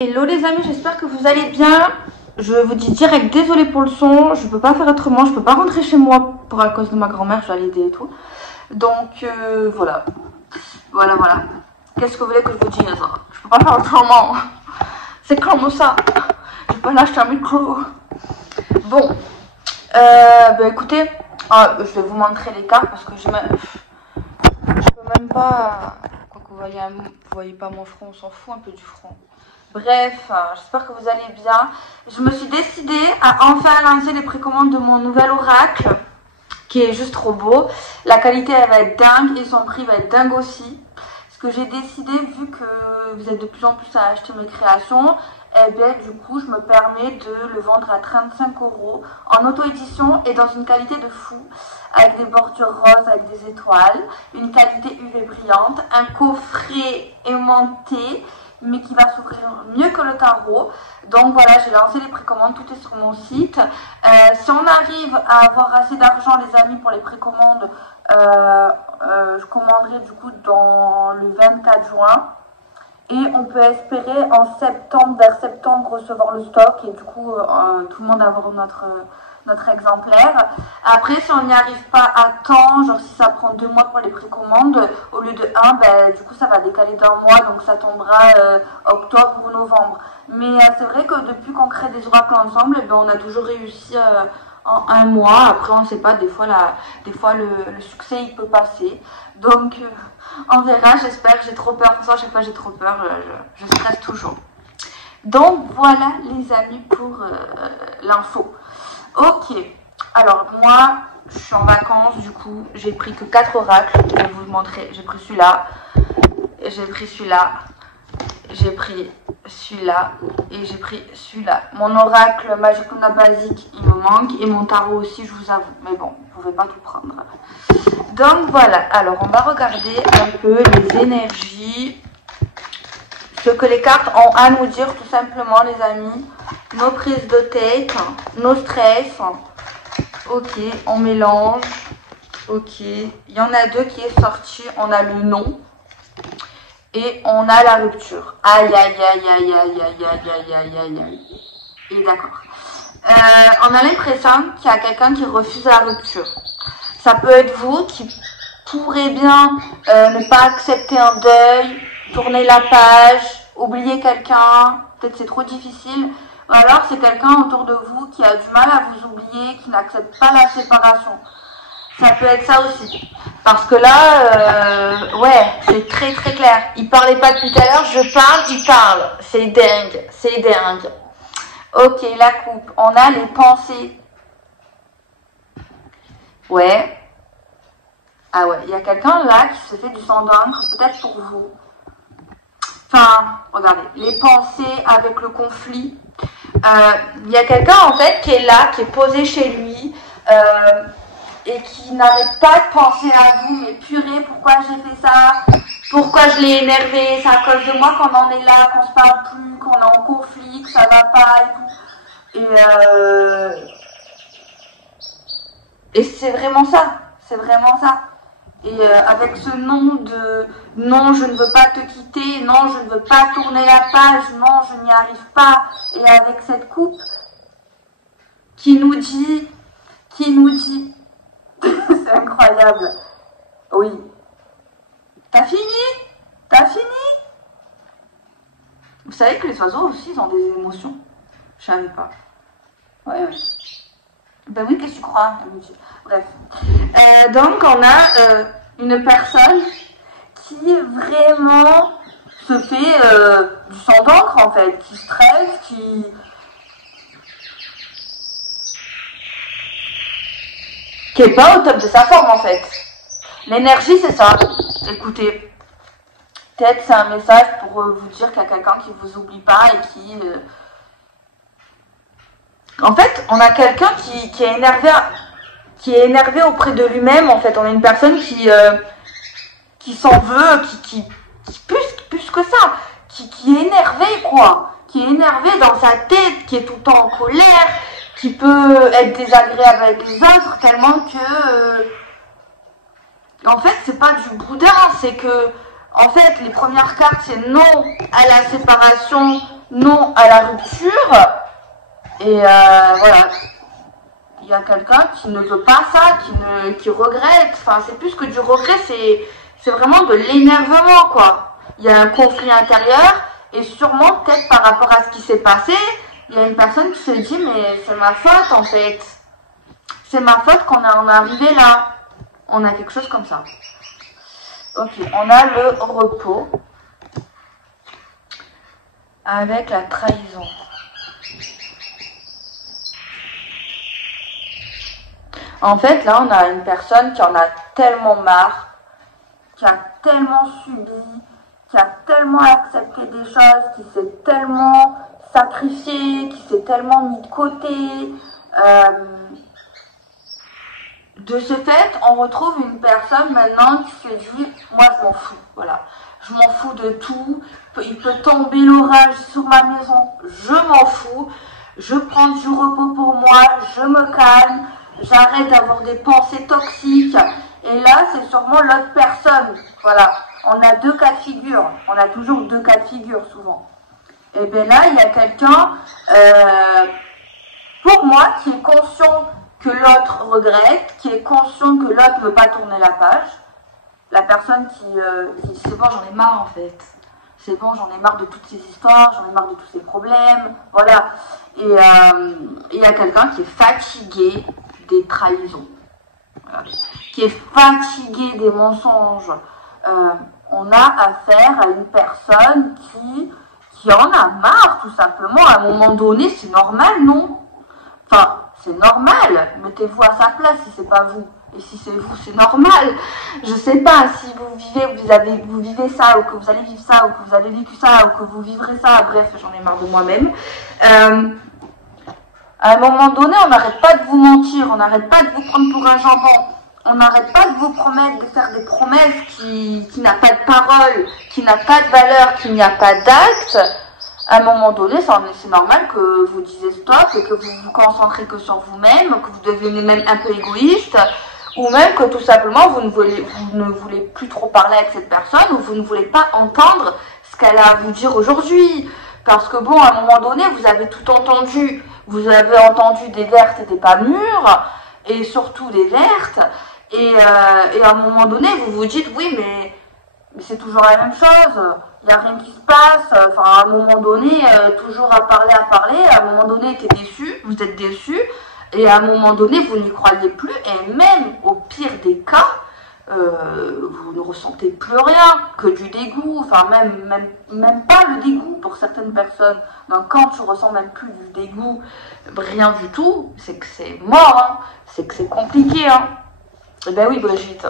Hello les amis, j'espère que vous allez bien. Je vous dis direct, désolée pour le son, je peux pas faire autrement, je peux pas rentrer chez moi à cause de ma grand-mère, je dois l'aider et tout. Donc voilà. Voilà. Qu'est-ce que vous voulez que je vous dise? Je peux pas faire autrement. C'est comme ça. Je peux pas lâcher un micro. Bon. Écoutez, je vais vous montrer les cartes parce que je peux même pas. Quoi que vous voyez pas mon front, on s'en fout un peu du front. Bref, j'espère que vous allez bien. Je me suis décidée à enfin lancer les précommandes de mon nouvel oracle, qui est juste trop beau. La qualité, elle va être dingue et son prix va être dingue aussi. Ce que j'ai décidé, vu que vous êtes de plus en plus à acheter mes créations, eh bien, du coup, je me permets de le vendre à 35 € en auto-édition et dans une qualité de fou, avec des bordures roses, avec des étoiles, une qualité UV brillante, un coffret aimanté, mais qui va s'ouvrir mieux que le tarot. Donc voilà, j'ai lancé les précommandes, tout est sur mon site. Si on arrive à avoir assez d'argent, les amis, pour les précommandes, je commanderai du coup dans le 24 juin. Et on peut espérer en septembre, vers septembre, recevoir le stock et du coup tout le monde avoir notre exemplaire. Après, si on n'y arrive pas à temps, genre si ça prend 2 mois pour les précommandes, au lieu de 1, du coup ça va décaler d'1 mois, donc ça tombera octobre ou novembre. Mais c'est vrai que depuis qu'on crée des oracles ensemble, on a toujours réussi en 1 mois. Après, on ne sait pas, des fois le succès il peut passer. Donc on verra, j'espère. J'ai trop peur, à chaque fois j'ai trop peur, je stresse toujours. Donc voilà les amis pour l'info. Ok, alors moi je suis en vacances, du coup j'ai pris que 4 oracles, je vais vous le montrer. J'ai pris celui-là, j'ai pris celui-là, j'ai pris celui-là et j'ai pris celui-là. Mon oracle Magic Luna basique il me manque et mon tarot aussi, je vous avoue, mais bon, vous pouvez pas tout prendre. Donc voilà, alors on va regarder un peu les énergies, ce que les cartes ont à nous dire tout simplement les amis, nos prises de tête, nos stress. Ok, on mélange. Ok, il y en a 2 qui est sorti, on a le non et on a la rupture. Aïe. Et d'accord. On a l'impression qu'il y a quelqu'un qui refuse la rupture. Ça peut être vous qui pourrez bien ne pas accepter un deuil, tourner la page, oublier quelqu'un, peut-être c'est trop difficile. Ou alors c'est quelqu'un autour de vous qui a du mal à vous oublier, qui n'accepte pas la séparation. Ça peut être ça aussi. Parce que là, ouais, c'est très très clair. Il parlait pas depuis tout à l'heure, je parle, il parle. C'est dingue. Ok, la coupe. On a les pensées. Ouais. Ah ouais, il y a quelqu'un là qui se fait du sang d'encre, peut-être pour vous. Enfin, regardez, les pensées avec le conflit. Il y a quelqu'un en fait qui est là, qui est posé chez lui et qui n'arrête pas de penser à vous. Mais purée, pourquoi j'ai fait ça? Pourquoi je l'ai énervé? C'est à cause de moi qu'on en est là, qu'on se parle plus, qu'on est en conflit, que ça va pas et tout. Et c'est vraiment ça. C'est vraiment ça. Et avec ce nom de non, je ne veux pas te quitter, non, je ne veux pas tourner la page, non, je n'y arrive pas. Et avec cette coupe qui nous dit, c'est incroyable. Oui. T'as fini? Vous savez que les oiseaux aussi, ils ont des émotions? Je savais pas. Ouais. Ben oui, qu'est-ce que tu crois? Bref. Donc, on a une personne qui vraiment se fait du sang d'encre, en fait, qui stresse, qui est pas au top de sa forme, en fait. L'énergie, c'est ça. Écoutez, peut-être c'est un message pour vous dire qu'il y a quelqu'un qui vous oublie pas et qui... En fait, on a quelqu'un qui est énervé auprès de lui-même. En fait, on a une personne qui s'en veut, qui plus que ça, qui est énervé quoi, qui est énervé dans sa tête, qui est tout le temps en colère, qui peut être désagréable avec les autres tellement que, en fait, c'est pas du boudin, c'est que, en fait, les premières cartes c'est non à la séparation non à la rupture. Et voilà, il y a quelqu'un qui ne veut pas ça, qui regrette. Enfin, c'est plus que du regret, c'est vraiment de l'énervement, quoi. Il y a un conflit intérieur, et sûrement, peut-être par rapport à ce qui s'est passé, il y a une personne qui se dit, mais c'est ma faute, en fait. C'est ma faute qu'on en est arrivé là. On a quelque chose comme ça. Ok, on a le repos avec la trahison. En fait, là, on a une personne qui en a tellement marre, qui a tellement subi, qui a tellement accepté des choses, qui s'est tellement sacrifié, qui s'est tellement mis de côté. De ce fait, on retrouve une personne maintenant qui se dit, moi je m'en fous, voilà. Je m'en fous de tout, il peut tomber l'orage sur ma maison, je m'en fous. Je prends du repos pour moi, je me calme, j'arrête d'avoir des pensées toxiques. Et là, c'est sûrement l'autre personne. Voilà, on a deux cas de figure. On a toujours deux cas de figure, souvent. Et bien là, il y a quelqu'un, pour moi, qui est conscient que l'autre regrette, qui est conscient que l'autre ne veut pas tourner la page. La personne qui dit, c'est bon, j'en ai marre, en fait. C'est bon, j'en ai marre de toutes ces histoires, j'en ai marre de tous ces problèmes, voilà. Et il y a quelqu'un qui est fatigué des trahisons, voilà, qui est fatigué des mensonges. On a affaire à une personne qui en a marre, tout simplement. À un moment donné, c'est normal, non? Enfin, c'est normal. Mettez-vous à sa place si c'est pas vous. Et si c'est vous, c'est normal. Je sais pas si vous vivez ça, ou que vous allez vivre ça, ou que vous avez vécu ça, ou que vous vivrez ça. Bref, j'en ai marre de moi-même. À un moment donné, on n'arrête pas de vous mentir, on n'arrête pas de vous prendre pour un jambon. On n'arrête pas de vous promettre, de faire des promesses qui n'a pas de parole, qui n'a pas de valeur, qui n'y a pas d'acte. À un moment donné, c'est normal que vous disiez stop et que vous vous concentrez que sur vous-même, que vous devenez même un peu égoïste, ou même que tout simplement vous ne voulez plus trop parler avec cette personne, ou vous ne voulez pas entendre ce qu'elle a à vous dire aujourd'hui. Parce que bon, à un moment donné, vous avez tout entendu. Vous avez entendu des vertes et des pas mûres, et surtout des vertes. Et à un moment donné, vous vous dites, oui, mais c'est toujours la même chose. Il n'y a rien qui se passe. Enfin, à un moment donné, toujours à parler. À un moment donné, tu es déçu, vous êtes déçu. Et à un moment donné, vous n'y croyez plus. Et même au pire des cas, vous ne ressentez plus rien, que du dégoût. Enfin, même pas le dégoût pour certaines personnes. Donc, quand tu ressens même plus du dégoût, rien du tout, c'est que c'est mort. Hein. C'est que c'est compliqué. Hein. Eh ben oui, Brigitte.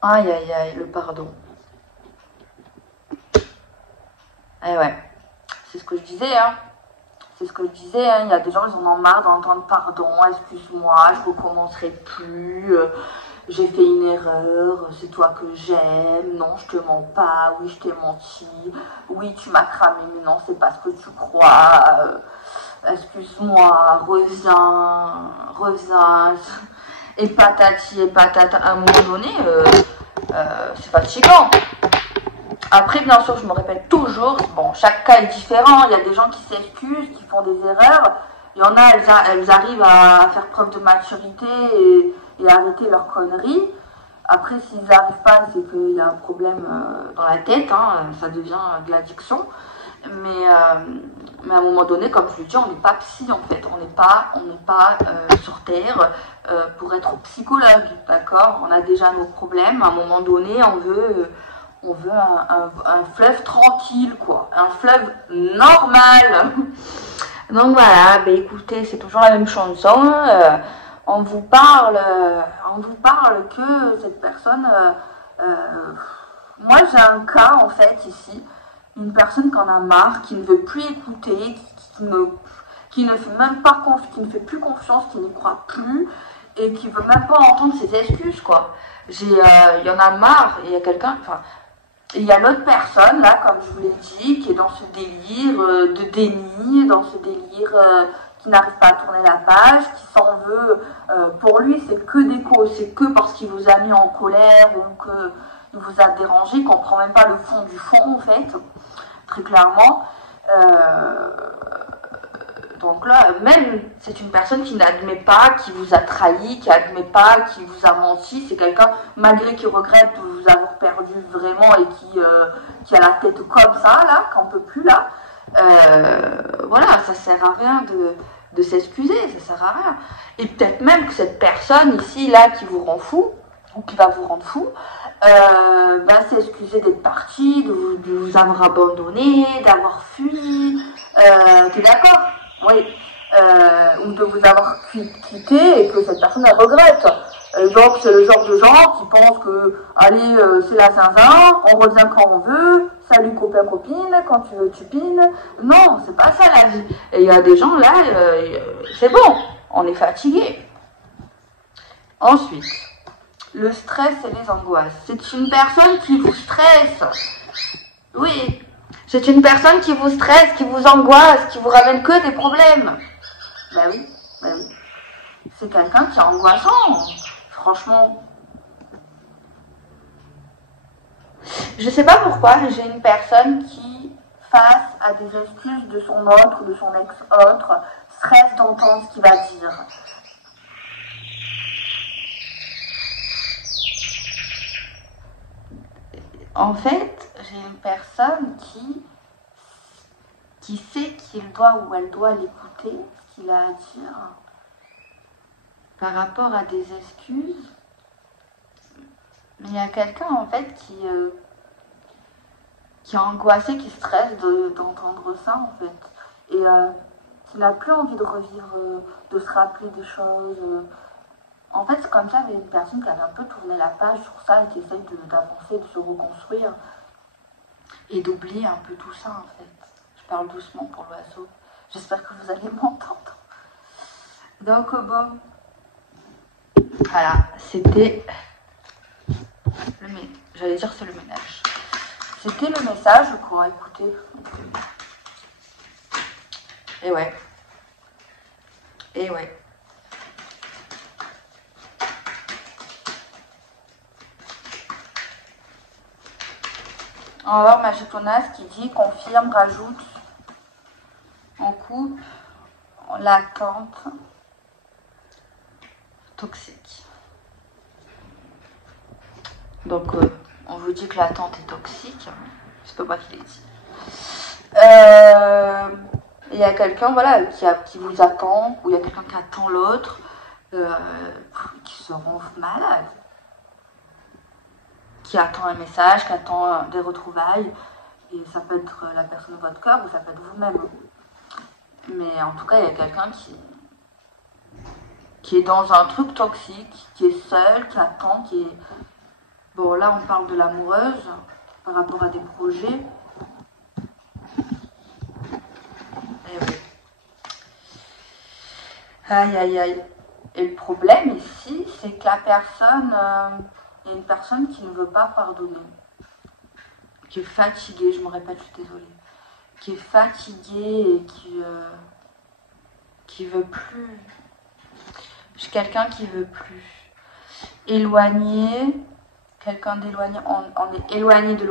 Aïe, aïe, aïe, le pardon. Eh ouais, c'est ce que je disais, hein. C'est ce que je disais, hein. Il y a des gens, ils en ont marre d'entendre pardon, excuse-moi, je recommencerai plus, j'ai fait une erreur, c'est toi que j'aime, non, je te mens pas, oui, je t'ai menti, oui, tu m'as cramé, mais non, c'est pas ce que tu crois, excuse-moi, reviens, et patati et patata, à un moment donné, c'est fatigant. Après, bien sûr, je me répète toujours, bon, chaque cas est différent, il y a des gens qui s'excusent, qui font des erreurs, il y en a, elles arrivent à faire preuve de maturité et arrêter leurs conneries. Après, s'ils n'arrivent pas, c'est qu'il y a un problème dans la tête, hein, ça devient de l'addiction. Mais à un moment donné, comme je le dis, on n'est pas psy en fait, on n'est pas sur Terre pour être psychologue, d'accord? On a déjà nos problèmes, à un moment donné, on veut un fleuve tranquille, quoi, un fleuve normal. Donc voilà, bah écoutez, c'est toujours la même chanson. On vous parle que cette personne. Moi, j'ai un cas en fait ici, une personne qui en a marre, qui ne veut plus écouter, qui ne fait même pas qui ne fait plus confiance, qui n'y croit plus et qui veut même pas entendre ses excuses, quoi. Il y en a marre. Et il y a quelqu'un, enfin. Il y a l'autre personne, là, comme je vous l'ai dit, qui est dans ce délire de déni, dans ce délire qui n'arrive pas à tourner la page, qui s'en veut. Pour lui, c'est que des causes, c'est que parce qu'il vous a mis en colère ou qu'il vous a dérangé, il ne comprend même pas le fond du fond, en fait. très clairement. Donc là, même c'est une personne qui n'admet pas, qui vous a trahi, qui n'admet pas, qui vous a menti. C'est quelqu'un, malgré qu'il regrette de vous avoir perdu vraiment et qui a la tête comme ça, là, qu'on peut plus là. Voilà, ça sert à rien de s'excuser, ça sert à rien. Et peut-être même que cette personne ici, là, qui vous rend fou, ou qui va vous rendre fou, va s'excuser d'être parti, de vous avoir abandonné, d'avoir fui. T'es d'accord? Oui. Ou de vous avoir quitté et que cette personne elle regrette. Donc c'est le genre de gens qui pensent que allez c'est la zinzin, on revient quand on veut, salut copain copine, quand tu veux tu pines. Non, c'est pas ça la vie. Et il y a des gens là, c'est bon, on est fatigué. Ensuite, le stress et les angoisses. C'est une personne qui vous stresse. Oui, c'est une personne qui vous stresse, qui vous angoisse, qui vous ramène que des problèmes. Ben oui, ben oui. C'est quelqu'un qui est angoissant. Franchement. Je sais pas pourquoi, mais j'ai une personne qui, face à des excuses de son autre ou de son ex-autre, stresse d'entendre ce qu'il va dire. En fait, j'ai une personne qui sait qu'il doit ou elle doit l'écouter, ce qu'il a à dire, par rapport à des excuses. Mais il y a quelqu'un en fait qui est angoissé, qui stresse d'entendre ça en fait. Et qui n'a plus envie de revivre, de se rappeler des choses. En fait, c'est comme ça, il y a une personne qui avait un peu tourné la page sur ça et qui essaye d'avancer, de se reconstruire et d'oublier un peu tout ça en fait. Je parle doucement pour l'oiseau. J'espère que vous allez m'entendre. Donc bon, voilà, c'était j'allais dire c'est le ménage. C'était le message, quoi, écoutez. Et ouais. Et ouais. On va voir Magiconnaz qui dit confirme, rajoute, en coupe, l'attente, toxique. Donc, on vous dit que l'attente est toxique. C'est pas moi qui l'ai dit. Il y a quelqu'un voilà, qui vous attend, ou il y a quelqu'un qui attend l'autre, qui se rend malade. Qui attend un message, qui attend des retrouvailles. Et ça peut être la personne de votre cœur ou ça peut être vous-même. Mais en tout cas, il y a quelqu'un qui est dans un truc toxique, qui est seul, qui attend, qui est... Bon, là, on parle de l'amoureuse par rapport à des projets. Et oui. Aïe, aïe, aïe. Et le problème ici, c'est que la personne... il y a une personne qui ne veut pas pardonner. Qui est fatiguée, je me répète, je suis désolée. Qui est fatiguée et qui veut plus. J'ai quelqu'un qui veut plus. Éloigné, quelqu'un d'éloigné, on est éloigné de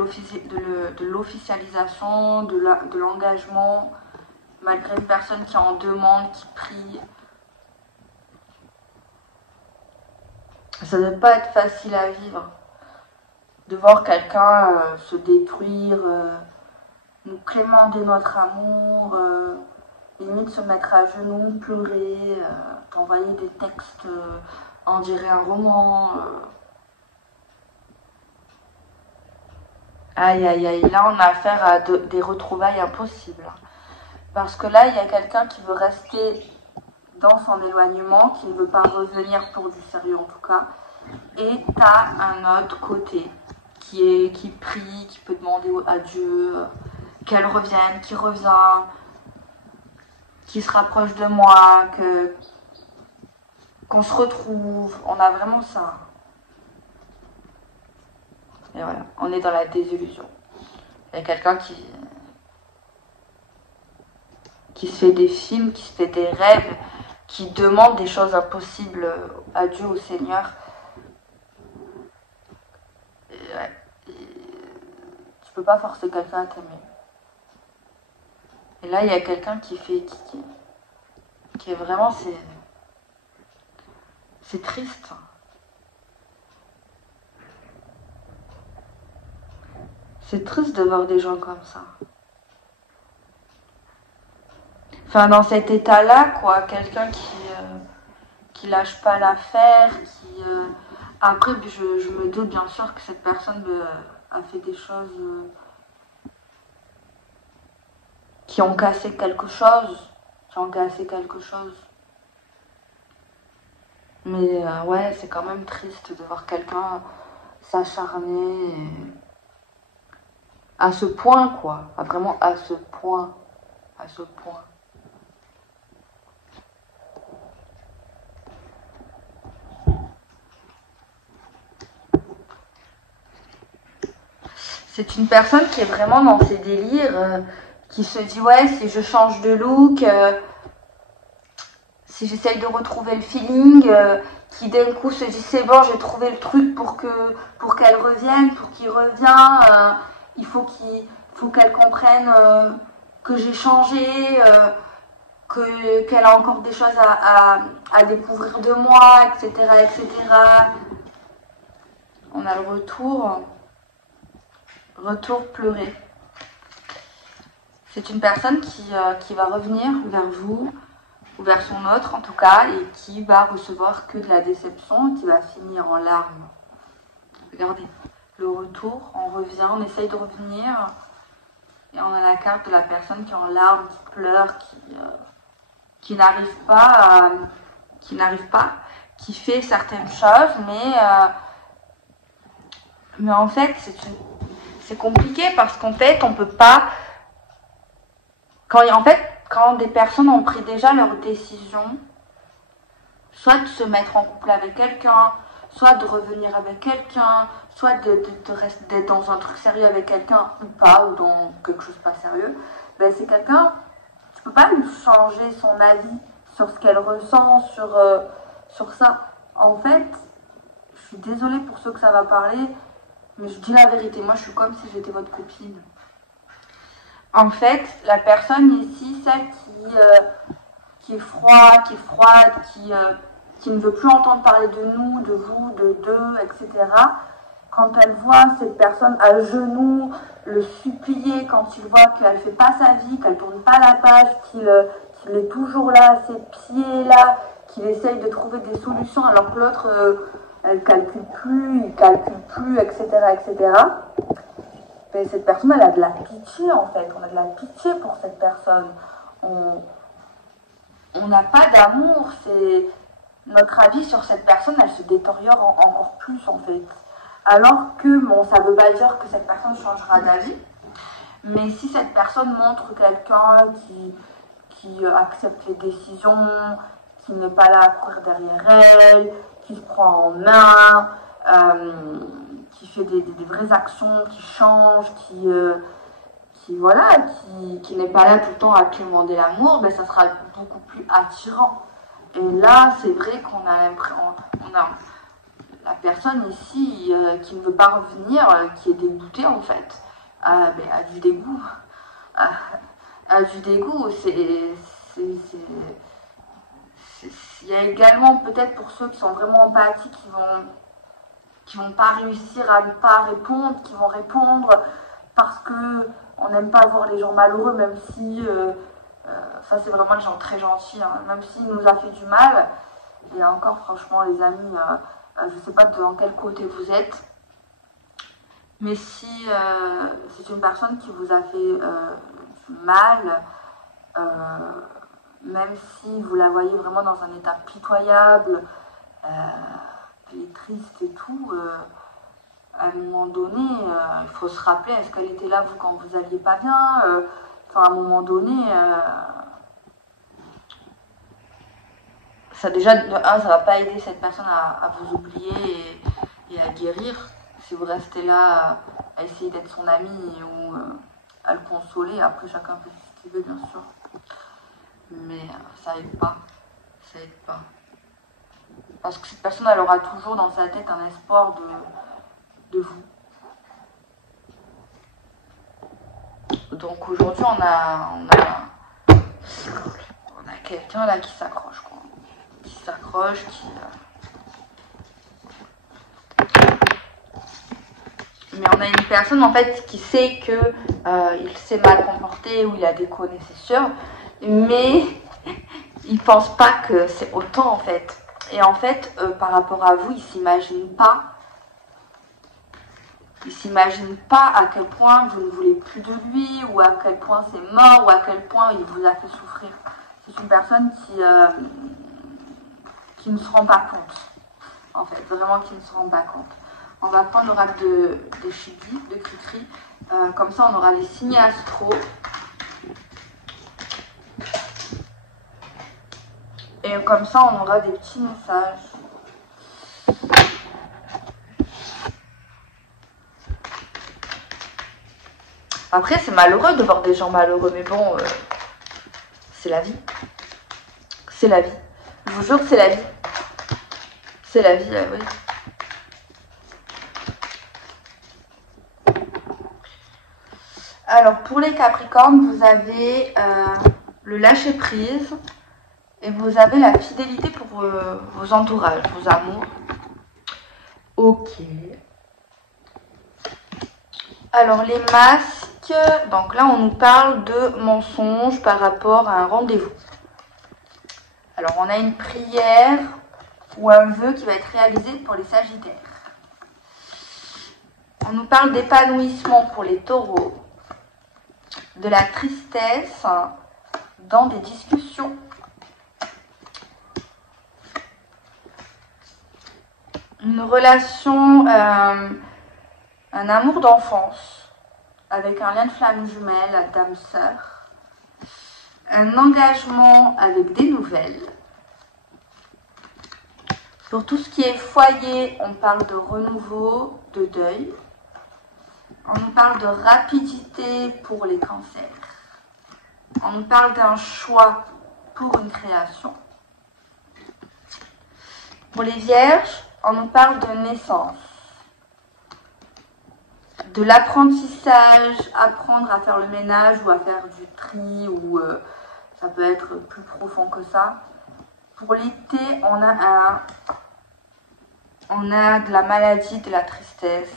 l'officialisation, de l'engagement, malgré une personne qui en demande, qui prie. Ça ne doit pas être facile à vivre. De voir quelqu'un se détruire, nous clémenter notre amour, limite se mettre à genoux, pleurer, t'envoyer des textes, on dirait un roman. Aïe, aïe, aïe, là on a affaire à des retrouvailles impossibles. Parce que là, il y a quelqu'un qui veut rester dans son éloignement, qui ne veut pas revenir pour du sérieux en tout cas. Et t'as un autre côté qui prie, qui peut demander à Dieu qu'elle revienne, qu'il revient, qu'il se rapproche de moi, qu'on se retrouve. On a vraiment ça. Et voilà, on est dans la désillusion. Il y a quelqu'un qui se fait des films, qui se fait des rêves, qui demande des choses impossibles à Dieu, au Seigneur. Et ouais. Tu peux pas forcer quelqu'un à t'aimer. Et là, il y a quelqu'un qui fait... qui est vraiment... C'est triste. C'est triste de voir des gens comme ça. Enfin, dans cet état-là, quoi, quelqu'un qui lâche pas l'affaire, qui... Après, je me doute bien sûr que cette personne a fait des choses qui ont cassé quelque chose. Mais ouais, c'est quand même triste de voir quelqu'un s'acharner à ce point, quoi. Vraiment à ce point. À ce point. C'est une personne qui est vraiment dans ses délires, qui se dit ouais, si je change de look, si j'essaye de retrouver le feeling, qui d'un coup se dit c'est bon, j'ai trouvé le truc pour qu'elle revienne, pour qu'il revienne, il faut qu'elle comprenne que j'ai changé, qu'elle a encore des choses à découvrir de moi, etc., etc. On a le retour pleurer. C'est une personne qui va revenir vers vous, ou vers son autre en tout cas, et qui va recevoir que de la déception, qui va finir en larmes. Regardez, le retour, on revient, on essaye de revenir, et on a la carte de la personne qui est en larmes, qui pleure, qui n'arrive pas, qui fait certaines choses, mais en fait, c'est compliqué parce qu'en fait, on peut pas... Quand des personnes ont pris déjà leur décision, soit de se mettre en couple avec quelqu'un, soit de revenir avec quelqu'un, soit d'être dans un truc sérieux avec quelqu'un ou pas, ou dans quelque chose pas sérieux, ben c'est quelqu'un, tu peux pas lui changer son avis sur ce qu'elle ressent, sur ça. En fait, je suis désolée pour ceux que ça va parler, mais je dis la vérité, moi je suis comme si j'étais votre copine. En fait, la personne ici, celle qui est froide, qui ne veut plus entendre parler de nous, de vous, d'eux, etc., quand elle voit cette personne à genoux, le supplier, quand il voit qu'elle ne fait pas sa vie, qu'elle ne tourne pas la page, qu'il est toujours là, à ses pieds là, qu'il essaye de trouver des solutions alors que l'autre, elle ne calcule plus, il calcule plus, etc., etc., et cette personne, elle a de la pitié en fait. On a de la pitié pour cette personne. On n'a pas d'amour. C'est notre avis sur cette personne, elle se détériore encore plus en fait. Alors que bon, ça ne veut pas dire que cette personne changera d'avis. Mais si cette personne montre quelqu'un qui accepte les décisions, qui n'est pas là à courir derrière elle, qui se prend en main, qui fait des vraies actions, qui change, qui n'est pas là tout le temps à quémander l'amour, ben ça sera beaucoup plus attirant. Et là, c'est vrai qu'on a l'impression, on a la personne ici qui ne veut pas revenir, qui est dégoûtée en fait, a du dégoût. A du dégoût, il y a également peut-être pour ceux qui sont vraiment empathiques qui vont pas réussir à ne pas répondre, qui vont répondre parce que on n'aime pas voir les gens malheureux, même si ça c'est vraiment des gens très gentils, hein, même s'il nous a fait du mal. Et encore franchement les amis, je sais pas dans quel côté vous êtes, mais si c'est une personne qui vous a fait du mal, même si vous la voyez vraiment dans un état pitoyable, elle est triste et tout, à un moment donné, il faut se rappeler, est-ce qu'elle était là vous quand vous alliez pas bien, à un moment donné, ça déjà, de un, ça va pas aider cette personne à vous oublier et à guérir, si vous restez là à essayer d'être son ami ou à le consoler. Après chacun fait ce qu'il veut bien sûr, mais ça aide pas, parce que cette personne elle aura toujours dans sa tête un espoir de vous. Donc aujourd'hui on a On a quelqu'un là qui s'accroche, quoi. Qui s'accroche, Mais on a une personne en fait qui sait que il s'est mal comporté ou il a déconné, c'est sûr. Mais il pense pas que c'est autant en fait. Et en fait, par rapport à vous, il s'imagine pas. Il s'imagine pas à quel point vous ne voulez plus de lui, ou à quel point c'est mort, ou à quel point il vous a fait souffrir. C'est une personne qui ne se rend pas compte. En fait, vraiment qui ne se rend pas compte. On va prendre l'oracle de Shidi, de Cricri. Comme ça, on aura les signes astro. Et comme ça, on aura des petits messages. Après, c'est malheureux de voir des gens malheureux, mais bon, c'est la vie. C'est la vie. Je vous jure que c'est la vie. C'est la vie, oui. Alors, pour les Capricornes, vous avez le lâcher-prise et vous avez la fidélité pour vos entourages, vos amours. Ok. Alors, les masques, donc là, on nous parle de mensonges par rapport à un rendez-vous. Alors, on a une prière ou un vœu qui va être réalisé pour les Sagittaires. On nous parle d'épanouissement pour les Taureaux, de la tristesse dans des discussions. Une relation, un amour d'enfance avec un lien de flamme jumelle d'âme sœur. Un engagement avec des nouvelles. Pour tout ce qui est foyer, on parle de renouveau, de deuil. On nous parle de rapidité pour les cancers. On nous parle d'un choix pour une création. Pour les vierges, on nous parle de naissance. De l'apprentissage, apprendre à faire le ménage ou à faire du tri, ou ça peut être plus profond que ça. Pour l'été, on a de la maladie, de la tristesse.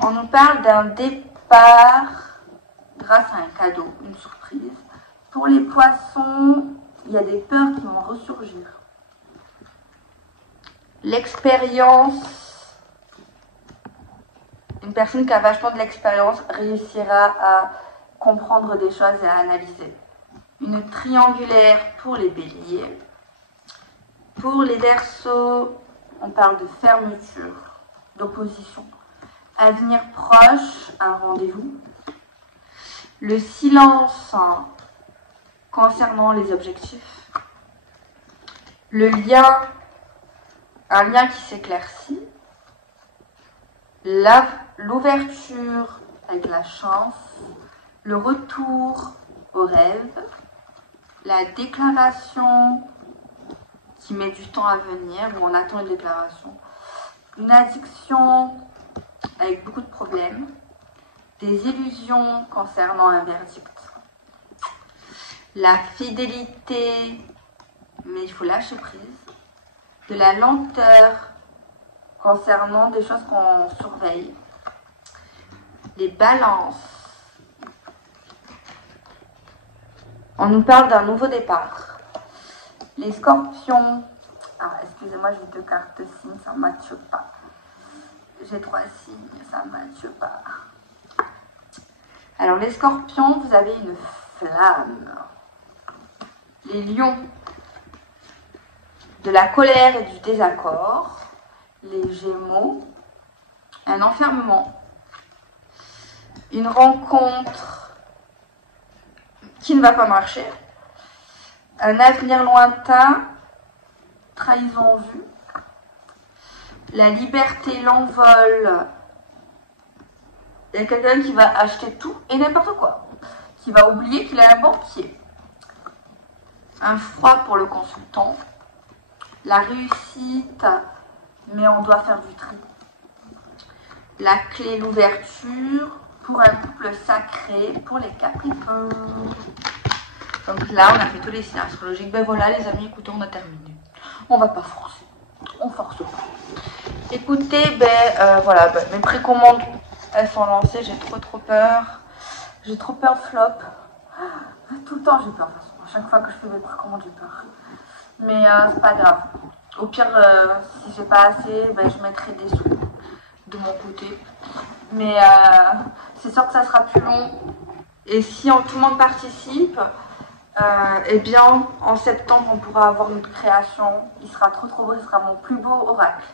On nous parle d'un départ grâce à un cadeau, une surprise. Pour les poissons, il y a des peurs qui vont ressurgir. L'expérience, une personne qui a vachement de l'expérience réussira à comprendre des choses et à analyser. Une triangulaire pour les béliers. Pour les verseaux, on parle de fermeture, d'opposition. Avenir proche, un rendez-vous. Le silence concernant les objectifs. Le lien, un lien qui s'éclaircit. L'ouverture avec la chance. Le retour au rêve. La déclaration qui met du temps à venir, où on attend une déclaration. Une addiction avec beaucoup de problèmes, des illusions concernant un verdict, la fidélité, mais il faut lâcher prise, de la lenteur concernant des choses qu'on surveille, les balances. On nous parle d'un nouveau départ. Les scorpions, excusez-moi, j'ai 2 cartes signes, ça ne matche pas. J'ai 3 signes, ça ne matche pas. Alors les scorpions, vous avez une flamme. Les lions, de la colère et du désaccord. Les gémeaux, un enfermement. Une rencontre qui ne va pas marcher. Un avenir lointain, trahison vue. La liberté, l'envol. Il y a quelqu'un qui va acheter tout et n'importe quoi. Qui va oublier qu'il a un banquier. Un froid pour le consultant. La réussite, mais on doit faire du tri. La clé, l'ouverture pour un couple sacré pour les Capricornes. Donc là, on a fait tous les signes astrologiques. Ben voilà, les amis, écoutez, on a terminé. On va pas forcer. On force pas. Écoutez, voilà, mes précommandes, elles sont lancées. J'ai trop peur. J'ai trop peur de flop. Tout le temps, j'ai peur. De toute façon, à chaque fois que je fais mes précommandes, j'ai peur. Mais c'est pas grave. Au pire, si j'ai pas assez, je mettrai des sous de mon côté. Mais c'est sûr que ça sera plus long. Et si tout le monde participe, eh bien, en septembre, on pourra avoir notre création. Il sera trop beau. Ce sera mon plus beau oracle.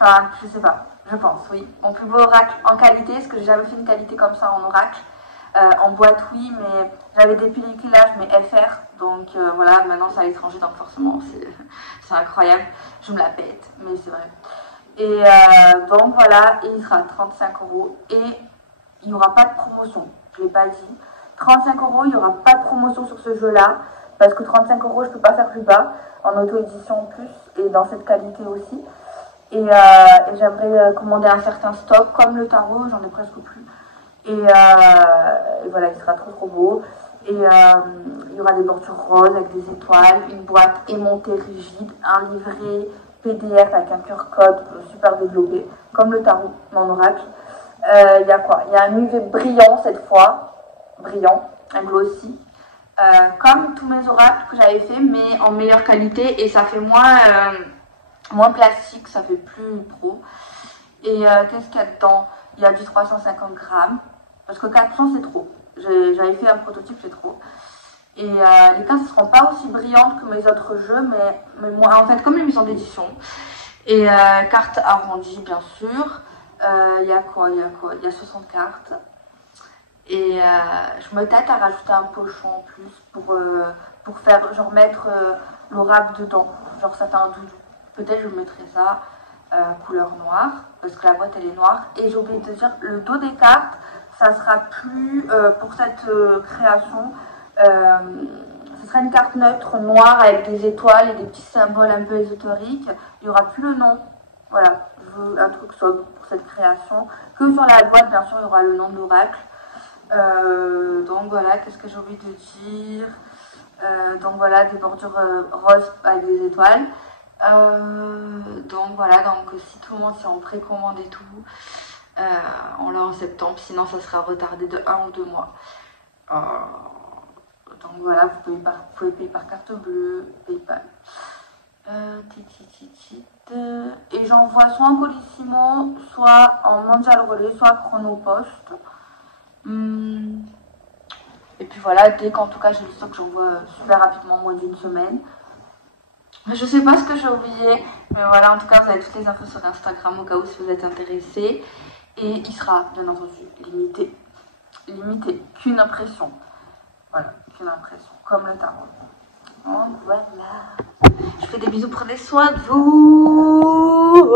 Enfin, je sais pas. Je pense, oui. Mon plus beau oracle en qualité, parce que j'ai jamais fait une qualité comme ça en oracle. En boîte, oui, mais j'avais des pelliculages, mais FR. Donc voilà, maintenant c'est à l'étranger, donc forcément c'est incroyable. Je me la pète, mais c'est vrai. Et donc voilà, et il sera 35 € et il n'y aura pas de promotion. Je ne l'ai pas dit. 35 €, il n'y aura pas de promotion sur ce jeu-là, parce que 35 € je ne peux pas faire plus bas, en auto-édition en plus, et dans cette qualité aussi. Et j'aimerais commander un certain stock, comme le tarot, j'en ai presque plus. Et voilà, il sera trop beau. Et il y aura des bordures roses avec des étoiles, une boîte aimantée rigide, un livret PDF avec un QR code super développé, comme le tarot, mon oracle. Il y a quoi? Il y a un UV brillant cette fois, brillant, un glossy, comme tous mes oracles que j'avais fait, mais en meilleure qualité, et ça fait moins plastique, ça fait plus pro. Et qu'est-ce qu'il y a dedans? Il y a du 350 grammes, parce que 400 c'est trop. J'avais fait un prototype, c'est trop. Et les cartes ne seront pas aussi brillantes que mes autres jeux, mais moi, en fait, comme les maisons d'édition. Et cartes arrondies, bien sûr. Il y a quoi? Il y a 60 cartes. Et je me tâte à rajouter un pochon en plus pour faire, genre, mettre l'oracle dedans. Genre, ça fait un doudou. Peut-être je mettrai ça couleur noire, parce que la boîte, elle est noire. Et j'ai oublié de dire, le dos des cartes, ça sera plus, pour cette création, ce sera une carte neutre noire avec des étoiles et des petits symboles un peu ésotériques. Il n'y aura plus le nom. Voilà, je veux un truc sobre pour cette création. Que sur la boîte, bien sûr, il y aura le nom de l'oracle. Donc voilà, qu'est-ce que j'ai oublié de dire? Donc voilà, des bordures roses avec des étoiles. Donc voilà, donc si tout le monde s'est en précommande et tout, on l'a en septembre, sinon ça sera retardé de 1 ou 2 mois. Donc voilà, vous pouvez payer par carte bleue, PayPal. Et j'envoie soit en Colissimo, soit en Mondial Relais, soit Chronopost. Et puis voilà, dès qu'en tout cas j'ai le stock, j'envoie super rapidement, moins d'une semaine. Je sais pas ce que j'ai oublié, mais voilà, en tout cas vous avez toutes les infos sur Instagram au cas où si vous êtes intéressés. Et il sera bien entendu limité qu'une impression. Voilà, qu'une impression, comme le tarot. Donc voilà. Je fais des bisous, prenez soin de vous.